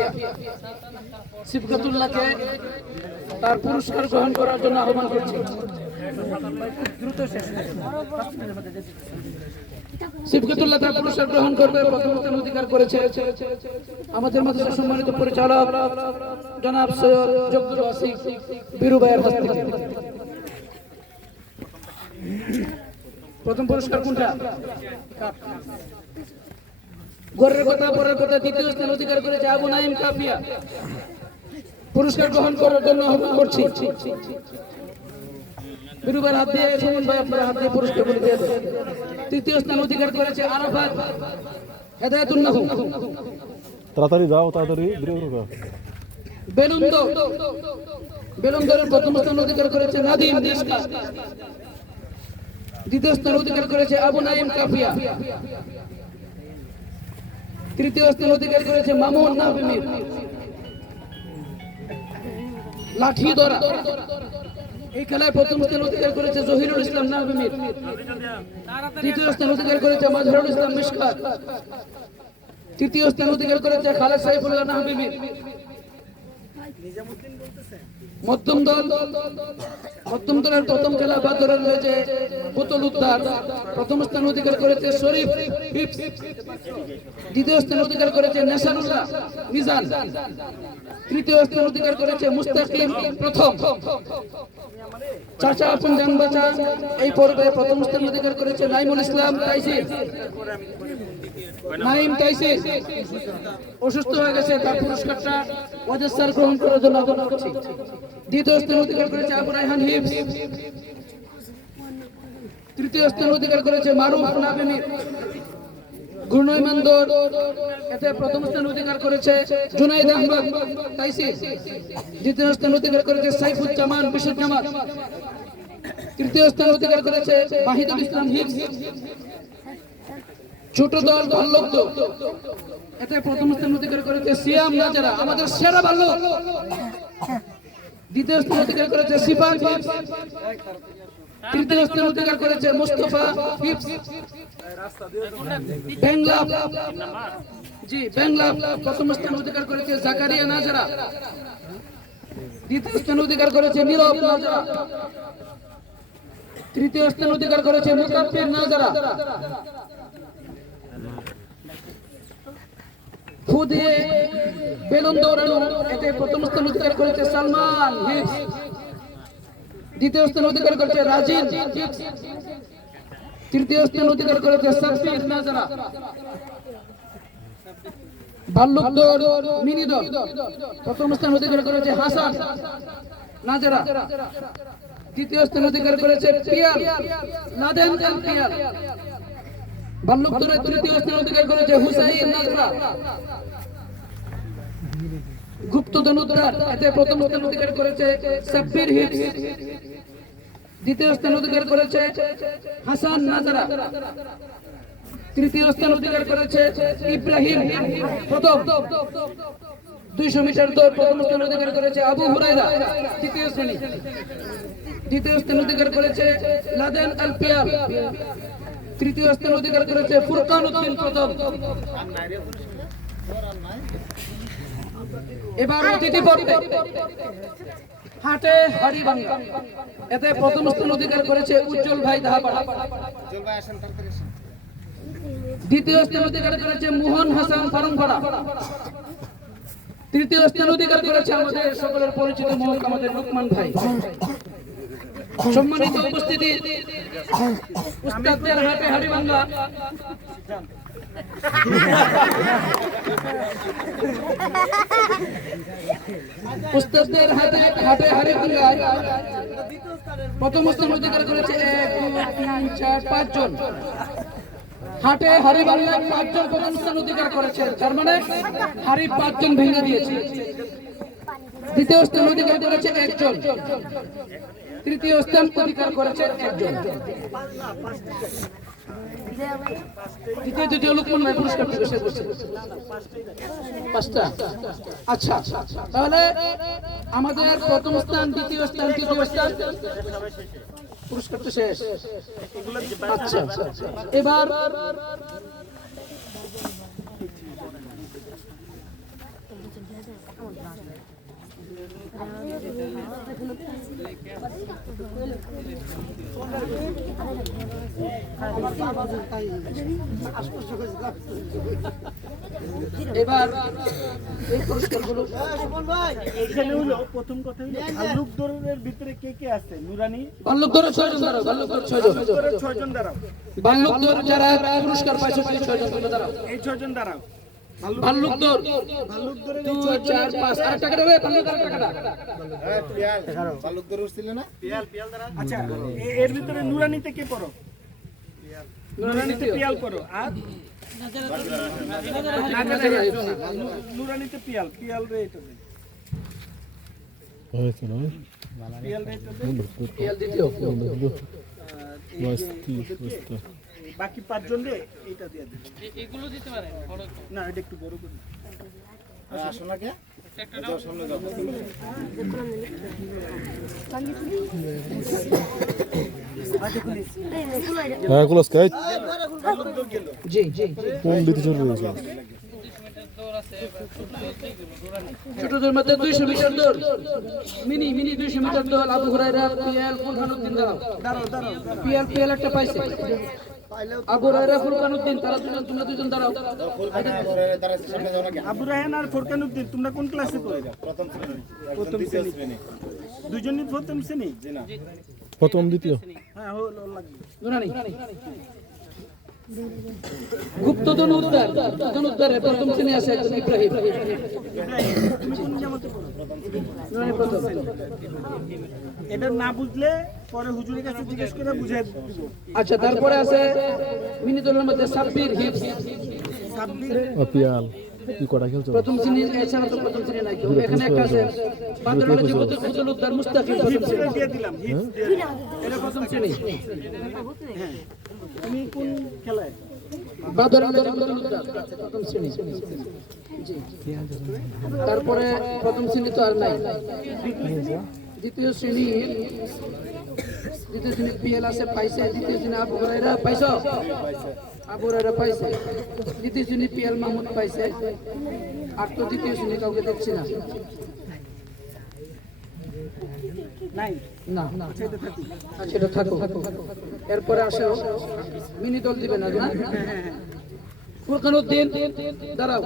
কাফিয়া সিফকাতুল্লাহকে তার পুরস্কার গ্রহণ করার জন্য আহ্বান করছি। সিফকাতুল্লাহ তার পুরস্কার গ্রহণ করবে। প্রথম স্থান অধিকার করেছে আমাদের মাদ্রাসার সম্মানিত পরিচালক জনাব সৈয়দ জব্দুল ওয়াসিক বীরু ভাইয়ের হাত থেকে। প্রথম পুরস্কার কোনটা? ঘরের কথা পরের কথা। দ্বিতীয় স্থান অধিকার করেছে আবু নাইম কাফিয়া। পুরস্কার গ্রহণ করার জন্য আহ্বান করছি। বীরু ভাইয়ের হাত দিয়ে, সুমন ভাই আপনার হাত দিয়ে পুরস্কারগুলি দিয়ে দেন। তৃতীয় স্থান অধিকার করেছে আরাফাত হেদায়েতুন্নাহ। তাড়াতাড়ি যাও, তাড়াতাড়ি বেলুন্দরের প্রথম স্থান অধিকার করেছে নাদিম দিশকা। দ্বিতীয় স্থান অধিকার করেছে আবু নাইম কাফিয়া। তৃতীয় স্থান অধিকার করেছে মামুন নাহমির লাঠিদরা। এই খেলায় প্রথম স্থান অধিকার করেছে জহিরুল ইসলাম নাহমির। তৃতীয় স্থান অধিকার করেছে মাজহারুল ইসলাম মিশকাত। তৃতীয় স্থান অধিকার করেছে খালেদ সাইফুল্লাহ নাহমির। মধ্যম দলের প্রথম খেলা বাদরের রয়েছে বোতল উদ্ধার। প্রথম স্থান অধিকার করেছে শরীফ হিপস। দ্বিতীয় স্থান অধিকার করেছে নেসারুল্লাহ মিজান। তৃতীয় স্থান অধিকার করেছে মুস্তাকিম প্রথম। চাচা আপন জান বাঁচা এই পর্বে প্রথম স্থান অধিকার করেছে নাইমুল ইসলাম তাইসির। নাইম তাইসির অসুস্থ হয়ে গেছে, তার পুরস্কারটা ওয়াজেদ স্যার গ্রহণ করার জন্য আহ্বান করছি। দ্বিতীয় স্থান অধিকার করেছে আবু রায়হান হিপস। তৃতীয় স্থান অধিকার করেছে মারুফ নাবিমি ঘূর্ণয়মান্দর। এতে প্রথম স্থান অধিকার করেছে জুনাইদ আহমদ তাইসির। দ্বিতীয় স্থান অধিকার করেছে সাইফুজ্জামান বিশুজ্জামান। তৃতীয় স্থান অধিকার করেছে বাহিদুল ইসলাম হিপস। ছোট দল ভাল্লুক দল, এতে প্রথম স্থান অধিকার করেছে সিয়াম নাজারা, আমাদের সেরা ভাল্লুক। দ্বিতীয় স্থান অধিকার করেছে সিফান হিপস। তৃতীয় স্থান অধিকার করেছে মুস্তফা হিপস। বেংলা প্রথম স্থান অধিকার করেছে জাকারিয়া নাজারা। দ্বিতীয় স্থান অধিকার করেছে নীরব নাজারা। তৃতীয় স্থান অধিকার করেছে মুকাব্বির নাজারা। খুদে বেলুন দৌড়ানো, এতে প্রথম স্থান অধিকার করেছে সালমান হিপস। দ্বিতীয় স্থান অধিকার করেছে রাজিন হিপস। তৃতীয় স্থান অধিকার করেছে সাব্বির নাজারা। ভাল্লুক দৌড় মিনি দল, প্রথম স্থান অধিকার করেছে হাসান নাজারা। দ্বিতীয় স্থান অধিকার করেছে পিয়াল নাদেন পিয়াল। ভাল্লুক দৌড়ের তৃতীয় স্থান অধিকার করেছে হুসাইন নাজরা। গুপ্ত ধনুদ্ধার, এতে প্রথম স্থান অধিকার করেছে সাব্বির হিপস। দ্বিতীয় স্থান অধিকার করেছে হাসান নাজারা। তৃতীয় স্থান অধিকার করেছে ইব্রাহিম প্রথম। 200 মিটার দৌড় প্রথম স্থান অধিকার করেছে আবু হুরায়রা তৃতীয় শ্রেণী। দ্বিতীয় স্থান অধিকার করেছে লাদেন আল পিয়াল। তৃতীয় স্থান অধিকার করেছে ফুরকান উদ্দিন প্রথম। এবার অতিথি পর্বে হাটে হাড়িভাঙ্গা, এতে প্রথম স্থান অধিকার করেছে উজ্জ্বল ভাই দাহাপাড়া। দ্বিতীয় স্থান অধিকার করেছে মোহন হাসান ফারুমপাড়া। তৃতীয় স্থান অধিকার করেছে আমাদের সকলের পরিচিত মুখ আমাদের লুকমান ভাই। সম্মানিত উপস্থিতি, উস্তাদদের হাটে হাড়িভাঙ্গা উস্তাদদের হাটে হাড়িভাঙ্গায় প্রথম স্থান অধিকার করেছে 1 2 3 4 5 জন। হাটে হাড়িভাঙ্গায় 5 জন প্রথম স্থান অধিকার করেছে, তার মানে হাড়ি 5 জন ভেঙে দিয়েছে। দ্বিতীয় স্থান অধিকার করেছে 1 জন। তৃতীয় স্থান অধিকার করেছে 1 জন। দ্বিতীয় লুকমান ভাই পুরস্কার পেতে বসে 5টা। আচ্ছা, তাহলে আমাদের প্রথম স্থান, দ্বিতীয় স্থান, তৃতীয় স্থান পুরস্কার তো শেষ। আচ্ছা, এবার এবার এই পুরস্কারগুলো এখানে হলো প্রথম কথা হলো ভাল্লুক দৌড়ের ভিতরে কে কে আছে? নুরানি বাল্লুক দৌড়ে 6 জন দাঁড়াও, বাল্লুক দৌড়ে 6 জন। দৌড়ে 6 জন দাঁড়াও, বাল্লুক দৌড় যারা পুরস্কার পাইছে সেই 6 জন তোমরা দাঁড়াও। এই 6 জন দাঁড়াও। বাল্লুক দৌড় ভাল্লুক দৌড়ে 2 4 5 আর টাকাটা রে বাল্লুক দৌড় টাকাটা। আচ্ছা এর ভিতরে নুরানিতে কে পড়ো? নুরানিতে পিয়াল পড়ো। আর নুরানিতে পিয়াল, পিয়াল রে এটা দে। হয়েছে না পিয়াল রে এটা দে। এল দ্বিতীয় বাকি 5 জন রে এটা দিয়ে দে। এগুলো দিতে পারে না, এটা একটু বড় করে আসো না কে যাও সামনে যাও। হ্যাঁ ক্লোজ কাজ জি জি কোন দিতে চলে রয়েছে ছোটদের মধ্যে 200 মিটার দৌড়, মিনি 200 মিটার দৌড়। আবু হুরায়রা পিএল ফুরকানুদ্দিন দাঁড়াও, পিএল একটা পাইছে। আবু হুরায়রা ফুরকানুদ্দিন তারা দুজন, তোমরা দুজন দাঁড়াও। আবু রায়হান আর ফোরকানুদ্দিন তোমরা কোন ক্লাসে পড়ো? প্রথম শ্রেণী। দুজনই প্রথম শ্রেণী? প্রথম দ্বিতীয় হ্যাঁ হলো লাগবে। নুরানি গুপ্তধন উদ্ধারে প্রথম শ্রেণী আছে একজন ইব্রাহিম। তুমি কোন জামাতে পড়ো? নুরানি প্রথম। এটা না বুঝলে পরে হুজুরের কাছে জিজ্ঞেস করে বুঝিয়ে দিব। আচ্ছা, তারপরে আছে মিনি দলের মধ্যে সাব্বির হিফজ, পিয়াল কি কটা খেলছো প্রথম শ্রেণী। এছাড়া তো প্রথম শ্রেণী নাই কেউ। এখানে একটা আছে বান্দরবানের যুবদের ফুতুল উদ্ধার মুস্তাকিম, প্রথম শ্রেণী। দিয়ে দিলাম হিপস দিয়ে দিলাম। এটা প্রথম শ্রেণী। হ্যাঁ তুমি কোন খেলায়? বান্দরবানের যুবদের উদ্ধার প্রথম শ্রেণী। জি। তারপরে প্রথম শ্রেণী তো আর নাই। দ্বিতীয় শ্রেণী পিএল আছে পাইছে। দ্বিতীয় শ্রেণী আবু হুরায়রা পাইছো? আবু হুরায়রা পাইছে। দ্বিতীয় শ্রেণী পিএল মাহমুদ পাইছে। আর তো দ্বিতীয় শ্রেণী কাউকে দেখছি না। নাই না সেটা থাকো। এরপরে আসো মিনি দল দিবে না না? ফুরকানুদ্দিন দাঁড়াও,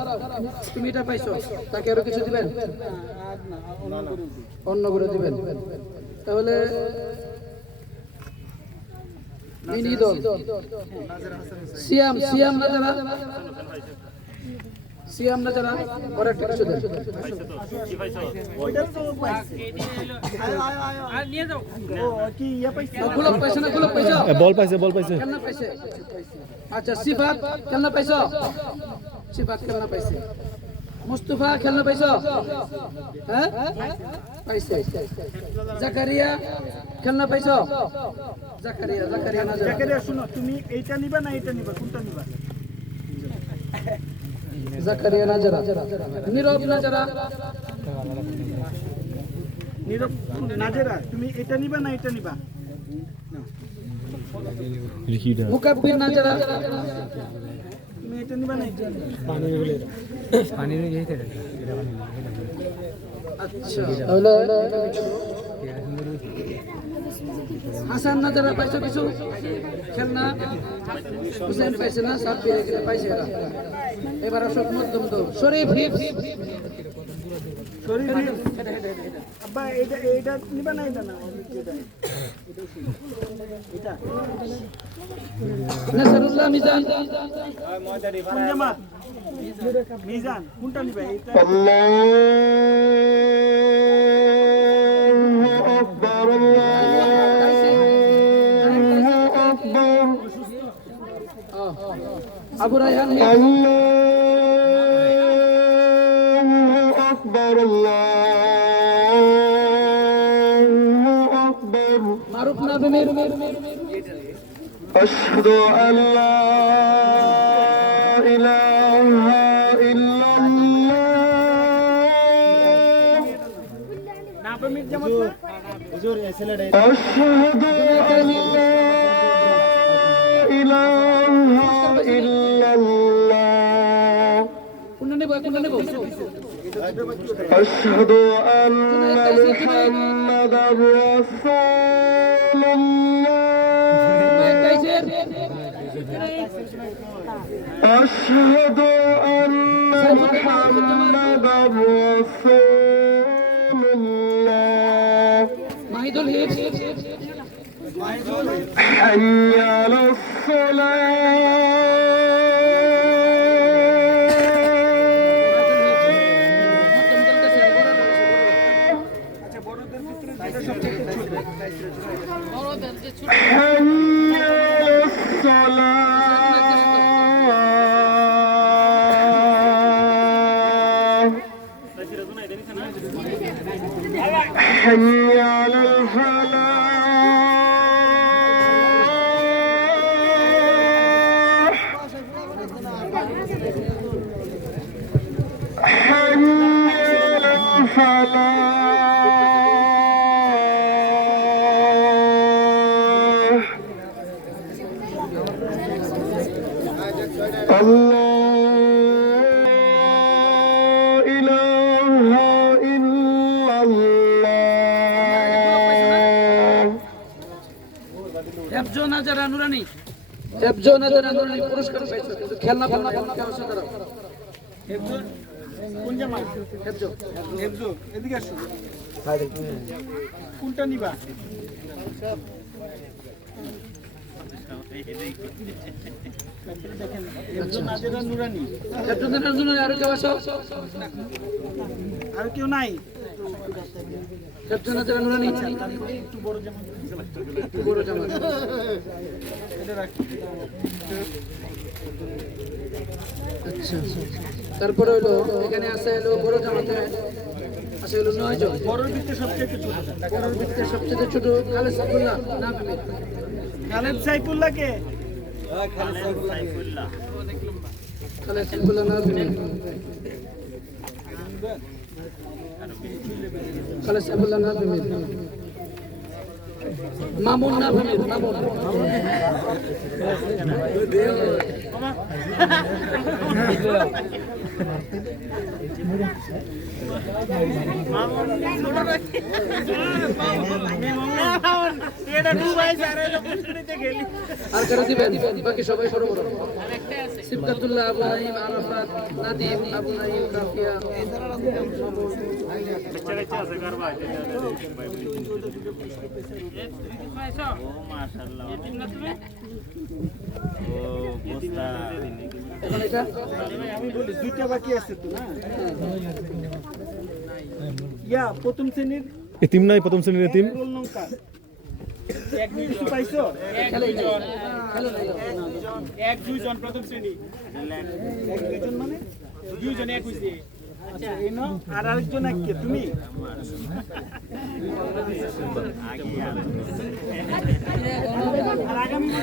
তুমি এটা পাইছো, তাকে আরো কিছু দিবেন? অন্য করে দিবেন। তাহলে মিনি দল সিয়াম না যারা, সিয়াম না যারা ওরা একটা কিছু দেন। ওইটা তো পাইছে। আর নিয়ে যাও। ও কি ইয়া পাইছে? গোলক পাইছে না? গোলক পাইছো? বল পাইছে খেলনা পাইছে। আচ্ছা, সিফাত খেলনা পাইছো? সিফাত খেলনা পাইছে। মুস্তাফা খেলনা পাইছো? হ্যাঁ পাইছে। জাকারিয়া খেলনা পাইছো? জাকারিয়া না যারা। জাকারিয়া শুনো, তুমি এইটা নিবা না এটা নিবা? কোনটা নিবা? জাকারিয়া না যারা। নীরব না যারা। নীরব নাজেরা, তুমি এটা নিবা না এটা নিবা? লিখিটা মুকাব্বির না যারা। তুমি এটা নিবা না এটা নিবা? আচ্ছা, তাহলে হাসান না যারা পাইছো কিছু খেলনা? হুসেন পাইছে না? সাব্বির এখানে পাইছে এরা। এবার আসো মধ্যম দল শরীফ হিফজ। শরীফ আব্বা এটা নিবা না এটা না? এটা নাসরুল্লাহ মিজান। কোন জামাত? মিজান কোনটা নিবা? এটা আবু রায়হান মারুফ নাবিমের। আশহাদু আল্লা ইলাহা ইল্লাল্লাহ নাবিমের জামাত না? হুজুর এই ছেলেটা আশহাদু আল্লা ইলাহা ইল্লাল্লাহ কোনটা নেব? أشهد أن محمدا رسول الله أشهد أن محمدا رسول الله মাহিদুল হিপস حي على الصلاة আচ্ছা বড়দের ভিতরে যেটা সবথেকে ছোট حي على الصلاة حي على الفلاح حي على الفلاح الله إله إلا الله হেফজো নাজারা নুরানি হেফজো নাজারা নুরানি পুরস্কার পেয়েছে কিন্তু খেলনা কেমন সাধারণ হেফজো কোন জামাই হেফজো হেফজো এদিকে আসো কোনটা নিবা দেখেন হেফজো নাজেরা নুরানি হেফজো নাজারা নুরানি আরো কেউ আসো আর কেউ নাই হেফজো নাজারা নুরানি একটু বড় জামা একটু বড় জামা এটা রাখি আচ্ছা তারপরে হলো এখানে আছে হলো বড় জামাতে আছে হলো 9 জন বড়র ভিতরে সবচেয়ে ছোট বড়র ভিতরে সবচেয়ে ছোট খালেদ সাইফুল্লাহ না পেলে খালেদ সাইফুল্লাহ কে খালেদ সাইফুল্লাহ না পেলে খালেদ সাইফুল্লাহ না পেলে মামুন না পেলে মামুন আর কারা দিবেন বাকি সবাই বড় বড় সিবকাতুল্লাহ আবু নাঈম আরাফাত নাদিম আবু নাঈম কাফিয়া এখন এটা আমি বলি দুইটা বাকি আছে তো না ইয়া প্রথম শ্রেণীর এতিম নাই প্রথম শ্রেণীর এতিম রোল নং এক কিছু পাইছো এক দুইজন প্রথম শ্রেণী এক দুইজন মানে দুইজন এক হইছে আচ্ছা এনো আর আরেকজন এক কে তুমি আর আগামী